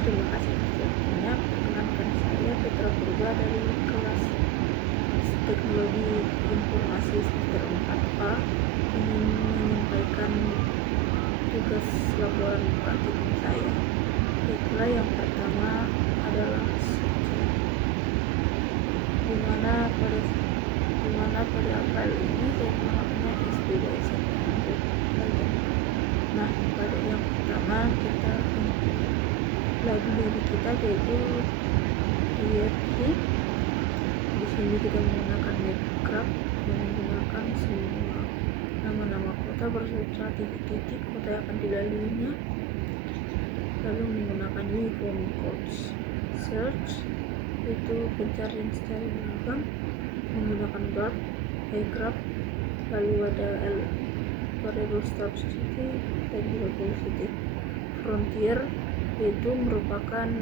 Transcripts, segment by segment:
Terima kasih sudah banyak. Perkenalkan saya Petra Purba dari kelas Teknologi Informasi semester 4A, ingin menyampaikan tugas laporan praktikum saya. Baiklah, yang pertama adalah dimana pada file ini saya menggunakan SD dan SMP untuk belajar. Nah, pada yang pertama kita library kita yaitu create. Di sini kita menggunakan webcraft dan menggunakan semua nama-nama kota berserta titik-titik kota yang akan dilaluinya, lalu menggunakan uniform codes. Search itu pencarian secara beragam menggunakan guard, graph, lalu ada variable start city dan juga velocity. Frontier yaitu merupakan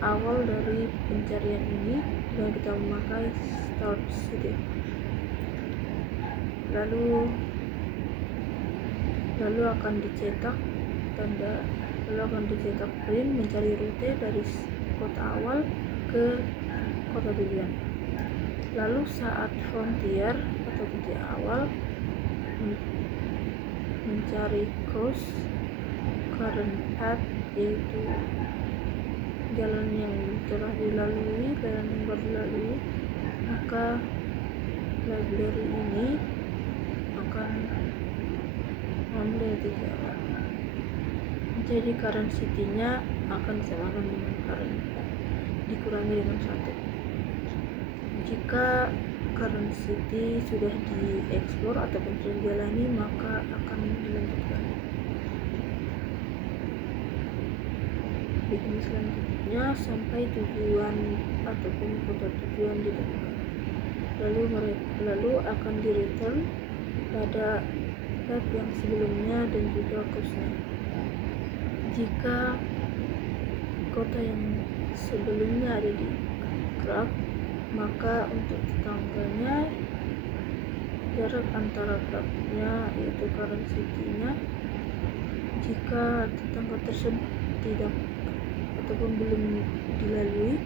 awal dari pencarian ini dan kita memakai start city. Lalu akan dicetak print mencari rute dari kota awal ke kota tujuan. Lalu saat frontier atau titik awal mencari course current path yaitu jalan yang baru dilalui, maka library ini akan mengambil titik awal. Jadi current city-nya akan disamakan dengan current path dikurangi dengan 1. Jika current city sudah dieksplor ataupun sudah dijalani, maka akan dilanjutkan. Begini selanjutnya sampai tujuan ataupun kota tujuan ditemukan. Lalu akan di return pada tab yang sebelumnya dan juga course-nya. Jika kota yang sebelumnya ada di graph, maka untuk tetangganya jarak antara grafnya yaitu current city-nya, jika tetangga tersebut tidak ataupun belum dilalui,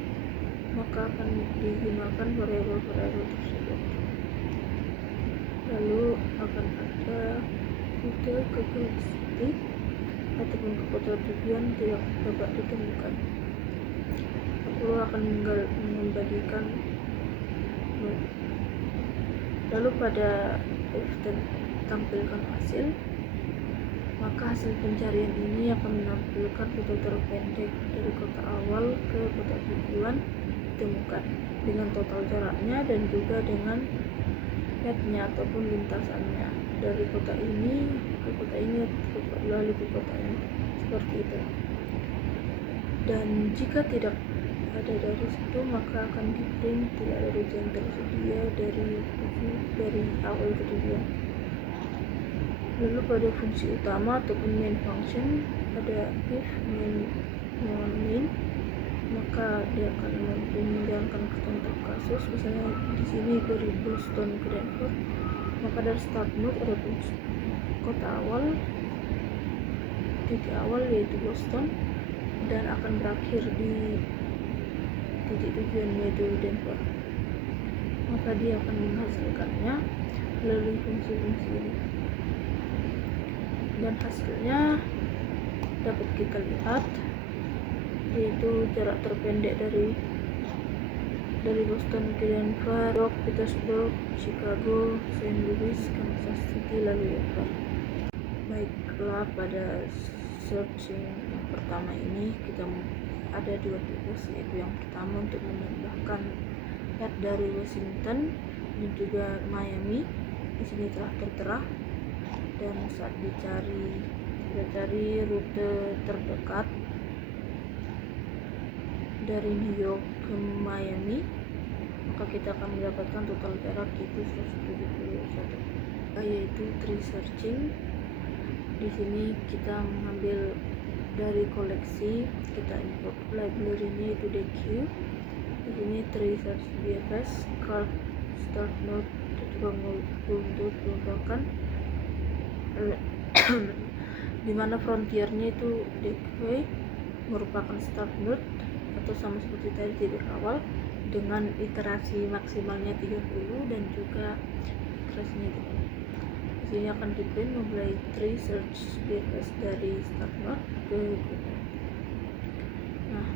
maka akan digunakan variabel-variabel tersebut. Lalu akan ada rute ke current city ataupun ke kota tujuan tidak dapat ditemukan. Aku akan mengembalikan. Lalu pada tampilkan hasil, maka hasil pencarian ini akan menampilkan rute terpendek dari kota awal ke kota tujuan ditemukan dengan total jaraknya dan juga dengan path-nya ataupun lintasannya dari kota ini ke kota ini lalu ke kota ini, seperti itu. Dan jika tidak ada dari situ, maka akan di print tidak ada rute yang tersedia dari awal ke tujuan. Lalu pada fungsi utama ataupun main function ada if main, maka dia akan menjalankan contoh kasus. Misalnya di sini dari Boston ke Denver, maka dari start node ada kota awal, titik awal yaitu Boston, dan akan berakhir di titik tujuan yaitu Denver, maka dia akan menghasilkannya melalui fungsi-fungsi ini, dan hasilnya dapat kita lihat yaitu jarak terpendek dari Boston ke Denver, York, Petersburg, Chicago, St. Louis, Kansas City, lalu Denver. Baiklah, pada searching yang pertama ini kita ada 2 tugas, yaitu yang pertama untuk menambahkan path dari Washington dan juga Miami. Di sini telah tertera, dan saat dicari rute terdekat dari New York ke Miami, maka kita akan mendapatkan total jarak yaitu 171, yaitu tree searching. Di sini kita mengambil dari koleksi, kita import library-nya itu DQ. Di sini tree search DFS, curve, start node, dan juga untuk merupakan dimana frontiernya itu DQ, merupakan start node atau sama seperti tadi titik awal dengan iterasi maksimalnya 30 dan juga iterasinya 30. Di sini akan diprint memulai tree search BFS dari start node ke group. Nah,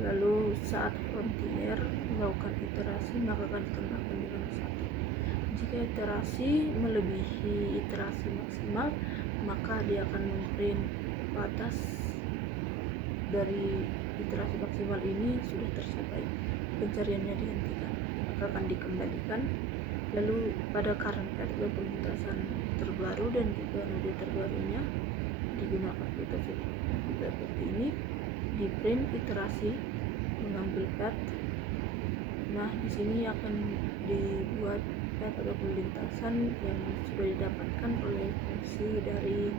lalu saat frontier melakukan iterasi maka akan ditambahkan dengan 1. Jika iterasi melebihi iterasi maksimal, maka dia akan memprint batas dari iterasi maksimal ini sudah tercapai, pencariannya dihentikan, maka akan dikembalikan. Lalu pada current path atau perlintasan terbaru dan juga node terbarunya digunakan metode seperti ini, di print iterasi mengambil path. Nah, di sini akan dibuat path atau perlintasan yang sudah didapatkan oleh fungsi dari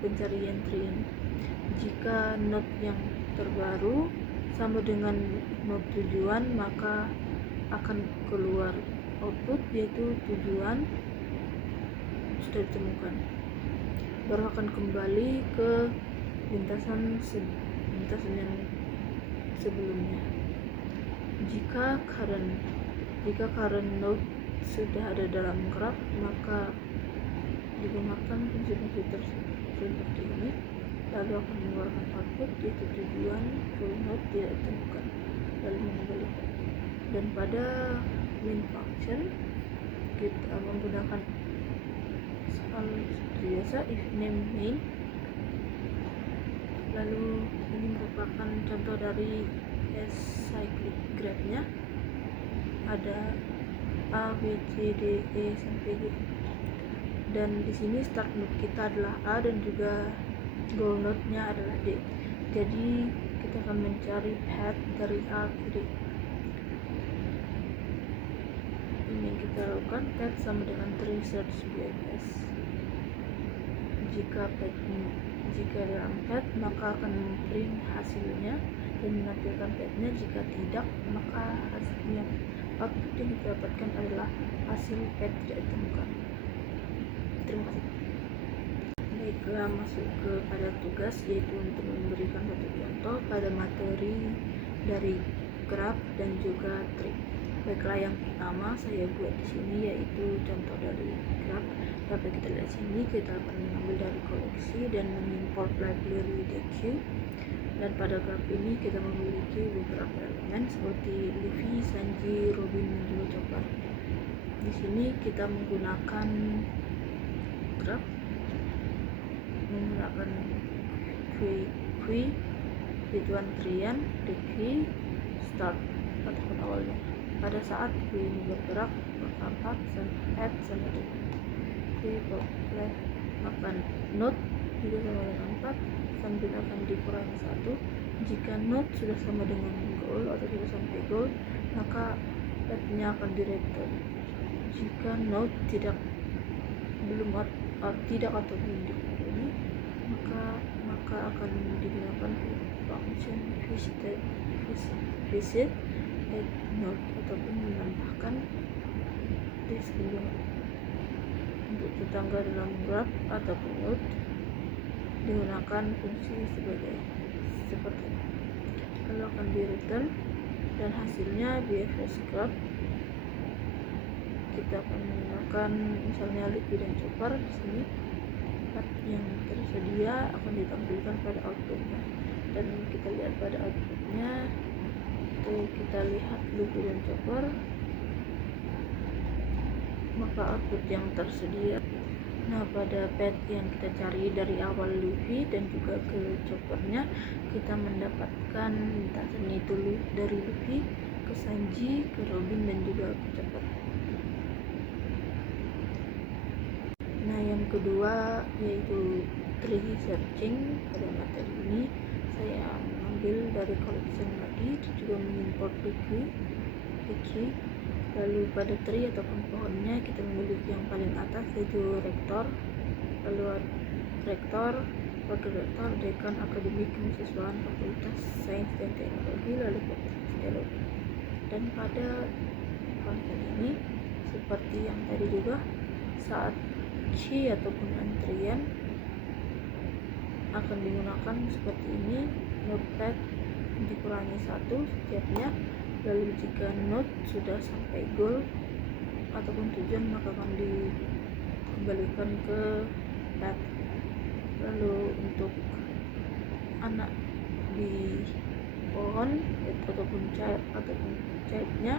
pencarian tree ini. Jika node yang terbaru sama dengan node tujuan, maka akan keluar output yaitu tujuan sudah ditemukan, baru akan kembali ke lintasan yang sebelumnya. Jika current node sudah ada dalam graph, maka digunakan fungsi-fungsi seperti ini, lalu akan mengeluarkan output yaitu tujuan ke node tidak ditemukan, lalu mengembalikan. Dan pada main function kita menggunakan soal seperti biasa, if name main. Lalu ini merupakan contoh dari cyclic graph-nya, ada A, B, C, D, E sampai G. Dan di sini start node kita adalah A dan juga goal node-nya adalah D. Jadi kita akan mencari path dari A ke D. Ini yang kita lakukan, path sama dengan tree search BFS. Jika dalam path maka akan memprint hasilnya dan menampilkan pathnya. Jika tidak, maka hasilnya output yang didapatkan adalah hasil path tidak ditemukan. Terima kasih. Baiklah, masuk kepada tugas, yaitu untuk memberikan satu contoh pada materi dari graph dan juga tree. Baiklah, yang pertama saya buat di sini yaitu contoh dari graph. Dapat kita lihat sini, kita akan mengambil dari koleksi dan mengimport library DQ. Dan pada graph ini kita memiliki beberapa elemen seperti Luffy, Sanji, Robin, dan juga Chopper. Di sini kita menggunakan graph menggunakan Qui, yaitu antrian, DQ, start ataupun awalnya. Pada saat Qui ini bergerak, maka add sampai dengan Qui left akan node juga sama dengan 4 sambil akan dikurangi 1. Jika node sudah sama dengan goal atau sudah sampai goal, maka path-nya akan di-return. Jika node tidak atau belum dikumpuli, maka akan digunakan function visit add node ataupun menambahkan disk untuk tetangga dalam graph ataupun node, digunakan fungsi seperti ini. Lalu akan di return dan hasilnya BFS graph. Kita akan menggunakan misalnya Luffy dan Chopper. Di sini path yang tersedia akan ditampilkan pada outputnya, dan kita lihat pada outputnya. Kita lihat Luffy dan Chopper, maka output yang tersedia. Nah, pada path yang kita cari dari awal Luffy dan juga ke Choppernya, kita mendapatkan lintasan itu dari Luffy ke Sanji, ke Robin, dan juga ke Chopper. Nah, yang kedua yaitu tree searching. Pada materi ini saya mengambil dari collection lagi, juga mengimport DQ. Lalu pada tree ataupun pohonnya kita memiliki yang paling atas yaitu rektor, lalu wakil rektor, dekan, akademik, kemahasiswaan, fakultas sains dan teknologi, lalu fakultas teologi. Dan pada konten ini seperti yang tadi juga, saat key ataupun antrian akan digunakan seperti ini, notepad dikurangi 1 setiapnya. Lalu jika note sudah sampai goal ataupun tujuan, maka akan dikembalikan ke pad. Lalu untuk anak di pohon ataupun catnya,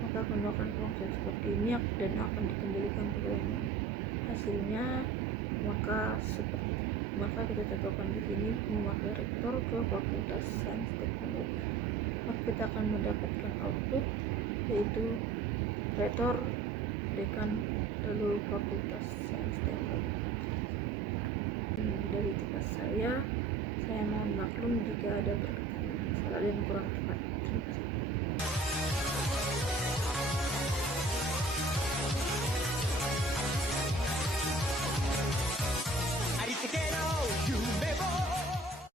maka akan melakukan proses seperti ini dan akan dikembalikan kepadanya hasilnya. Maka kita contohkan di sini memakai rektor ke Fakultas Sains Teknologi, maka kita akan mendapatkan output yaitu rektor, dekan, lalu Fakultas Sains Teknologi. Dari tugas saya mohon maklum jika ada salah dan kurang tepat. Terima kasih.